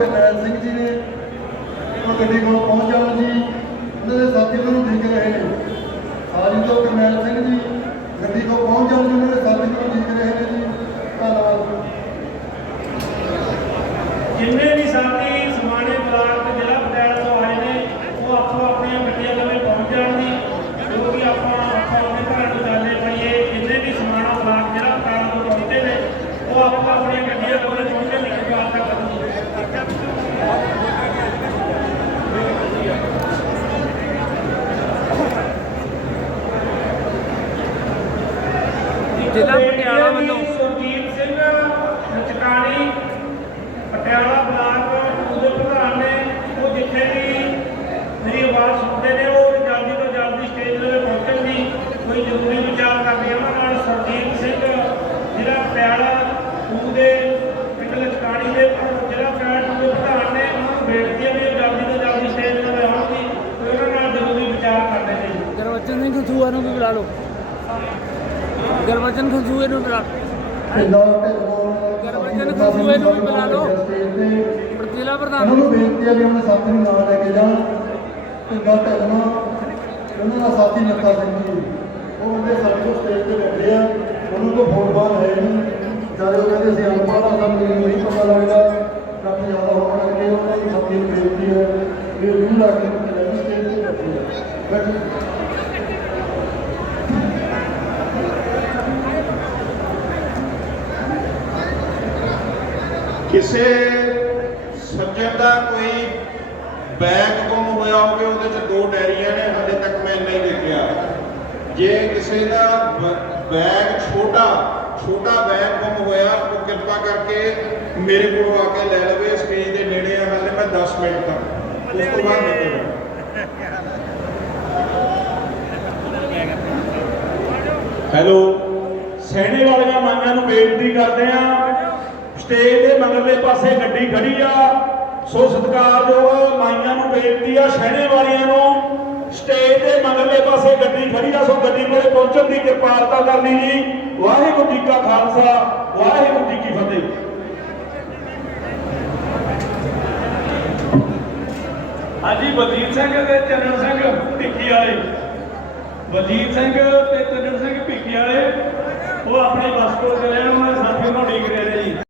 ਕਰਨੈਲ ਸਿੰਘ ਜੀ ਨੇ ਗੱਡੀ ਕੋਲ ਪਹੁੰਚ ਜਾਣ ਜੀ ਉਹਨਾਂ ਦੇ ਸਾਥੀ ਉਹਨਾਂ ਨੂੰ ਦੇਖ ਰਹੇ ਨੇ ਸਾਜੀ ਤੋਂ ਕਰਨੈਲ ਸਿੰਘ ਜੀ ਗੱਡੀ ਕੋਲ ਪਹੁੰਚ ਜਾਣ ਜੀ ਉਹਨਾਂ ਦੇ ਸਾਥੀ ਨੂੰ ਦੇਖ ਰਹੇ ਨੇ ਜੀ ਧੰਨਵਾਦ ਜਿੰਨੇ ਵੀ ਸਾਥੀ ਸਮਾਣੇ ਬਲਾਕ ਤੇ ਜ਼ਿਲ੍ਹਾ ਪਟਿਆਲਾ ਤੋਂ ਆਏ ਨੇ ਉਹ ਆਪੋ ਆਪਣੀਆਂ ਗੱਡੀਆਂ ਲਵੇ ਪਹੁੰਚ ਜਾਣ ਦੀ ਜੋ ਕਿ ਆਪਾਂ ਆਪਾਂ ਆਪਣੇ ਘਰ ਨੂੰ ਚਾਲੇ ਪਈਏ ਜਿੰਨੇ ਵੀ ਸਮਾਣਾ ਬਲਾਕ ਜ਼ਿਲ੍ਹਾ ਪਟਿਆਲਾ ਤੋਂ ਪਹੁੰਚੇ ਨੇ ਉਹ ਆਪੋ ਆਪਣੀਆਂ ਗੱਡੀਆਂ ਲਵੇ ਪਹੁੰਚਣ ਦੀ ਕਿਰਪਾਲਤਾ ਕਰਨੀ ਜ਼ਿਲ੍ਹਾ ਪਟਿਆਲਾ ਵੱਲੋਂ। ਸੁਰਜੀਤ ਸਿੰਘ ਚਟਾਣੀ ਪਟਿਆਲਾ ਬਲਾਕ ਉਹਦੇ ਪ੍ਰਧਾਨ ਨੇ ਉਹ ਜਿੱਥੇ ਵੀ ਮੇਰੀ ਆਵਾਜ਼ ਸੁਣਦੇ ਨੇ ਉਹ ਜਲਦੀ ਤੋਂ ਜਲਦੀ ਸਟੇਜ ਤੇ ਪਹੁੰਚਣ ਦੀ ਕੋਈ ਜ਼ਰੂਰੀ ਵਿਚਾਰ ਕਰਦੇ ਆ। ਉਹਨਾਂ ਨਾਲ ਸੁਰਜੀਤ ਸਿੰਘ ਜਿਹੜਾ ਪਟਿਆਲਾ ਉਹਦੇ ਪਿੰਡ ਲਚਕਾਣੀ ਦੇ ਜਿਹੜਾ ਪਟਿਆਲਾ ਦੇ ਪ੍ਰਧਾਨ ਨੇ ਉਹਨਾਂ ਨੂੰ ਬੇਨਤੀ ਹੈ ਵੀ ਉਹ ਜਲਦੀ ਤੋਂ ਜਲਦੀ ਸਟੇਜ ਤੇ ਆਉਣ ਦੀ ਉਹਨਾਂ ਨਾਲ ਜ਼ਰੂਰੀ ਵਿਚਾਰ ਕਰਦੇ ਨੇ। ਗੁਰਬਚਨ ਸਿੰਘ ਨੂੰ ਵੀ ਬੁਲਾ ਲਓ। ਗੁਰਬਚਨ ਖੰਸੂਏ ਨੂੰ ਬੁਲਾ ਗੁਰਬਚਨ ਖਸੂਏ ਨੂੰ ਵੀ ਬੁਲਾ ਲਓ। ਜ਼ਿਲ੍ਹਾ ਉਹਨਾਂ ਪ੍ਰਧਾਨ ਨੂੰ ਬੇਨਤੀ ਹੈ ਵੀ ਆਪਣੇ ਸਾਥੀ ਨੂੰ ਨਾਲ ਲੈ ਕੇ ਜਾਣ। ਪਿੰਡਾ ਢਲਣਾ ਉਹਨਾਂ ਦਾ ਸਾਥੀ ਨੱਥਾ ਸਿੰਘ ਜੀ। ਉਹ ਬੰਦੇ ਸਾਡੇ ਕੋਲ ਸਟੇਜ ਤੇ ਬੈਠੇ ਆ। ਉਹਨਾਂ ਕੋਲ ਫੋਨ ਬਾਹਰ ਹੈ ਨਹੀਂ। ਜਦ ਉਹ ਕਹਿੰਦੇ ਸੀ ਅਨਪੜ੍ਹ ਆ ਸਾਨੂੰ ਨਹੀਂ ਪਤਾ ਲੱਗਦਾ। ਕਾਫੀ ਜ਼ਿਆਦਾ ਹੋਣ ਕਰਕੇ ਉਹਨਾਂ ਦੀ ਸਾਥੀ ਨੂੰ ਬੇਨਤੀ ਹੈ ਵੀ ਉਹ ਲਾ ਕੇ ਸਟੇਜ ਤੇ ਬੈਠੇ ਆ। ਬੈਠੇ। ਕਿਸੇ ਸੱਜਣ ਦਾ ਕੋਈ ਬੈਗ ਗੁੰਮ ਹੋਇਆ ਹੋਵੇ, ਉਹਦੇ ਚ ਦੋ ਡੈਰੀਆਂ ਨੇ, ਹਜੇ ਤੱਕ ਮੈਂ ਨਹੀਂ ਦੇਖਿਆ। ਜੇ ਕਿਸੇ ਦਾ ਬੈਗ ਛੋਟਾ ਛੋਟਾ ਬੈਗ ਗੁੰਮ ਹੋਇਆ ਉਹ ਕਿਰਪਾ ਕਰਕੇ ਮੇਰੇ ਕੋਲ ਆ ਕੇ ਲੈ ਲਵੇ, ਸਟੇਜ ਦੇ ਨੇੜੇ ਆ ਹਾਲੇ ਮੈਂ 10 ਮਿੰਟ ਤੱਕ ਉਸ ਤੋਂ ਬਾਅਦ ਨਿਕਲਣਾ ਹੈਲੋ? ਸਹਿਣੇ ਵਾਲੀਆਂ ਮਾਈਆਂ ਨੂੰ ਬੇਨਤੀ ਕਰਦੇ ਆ ਸਟੇਜ ਦੇ ਮਗਰਲੇ ਪਾਸੇ ਗੱਡੀ ਖੜੀ ਆ। ਸੋ ਸਤਿਕਾਰਯੋਗ ਮਾਈਆਂ ਨੂੰ ਬੇਨਤੀ ਆ ਸੈਣੇ ਵਾਲੀਆਂ ਨੂੰ ਸਟੇਜ ਦੇ ਮਗਰਲੇ ਪਾਸੇ ਗੱਡੀ ਖੜੀ ਆ। ਸੋ ਗੱਡੀ ਕੋਲੇ ਪਹੁੰਚਣ ਦੀ ਕਿਰਪਾਲਤਾ ਕਰਨੀ ਜੀ। ਵਾਹਿਗੁਰੂ ਜੀ ਕਾ ਖਾਲਸਾ, ਵਾਹਿਗੁਰੂ ਜੀ ਕੀ ਫਤਿਹ। ਹਾਂਜੀ, ਬਲਜੀਤ ਸਿੰਘ ਤੇ ਚੰਨਣ ਸਿੰਘ, ਭਿੱਖੀ ਵਾਲੇ। ਬਲਜੀਤ ਸਿੰਘ ਤੇ ਚੰਨਣ ਸਿੰਘ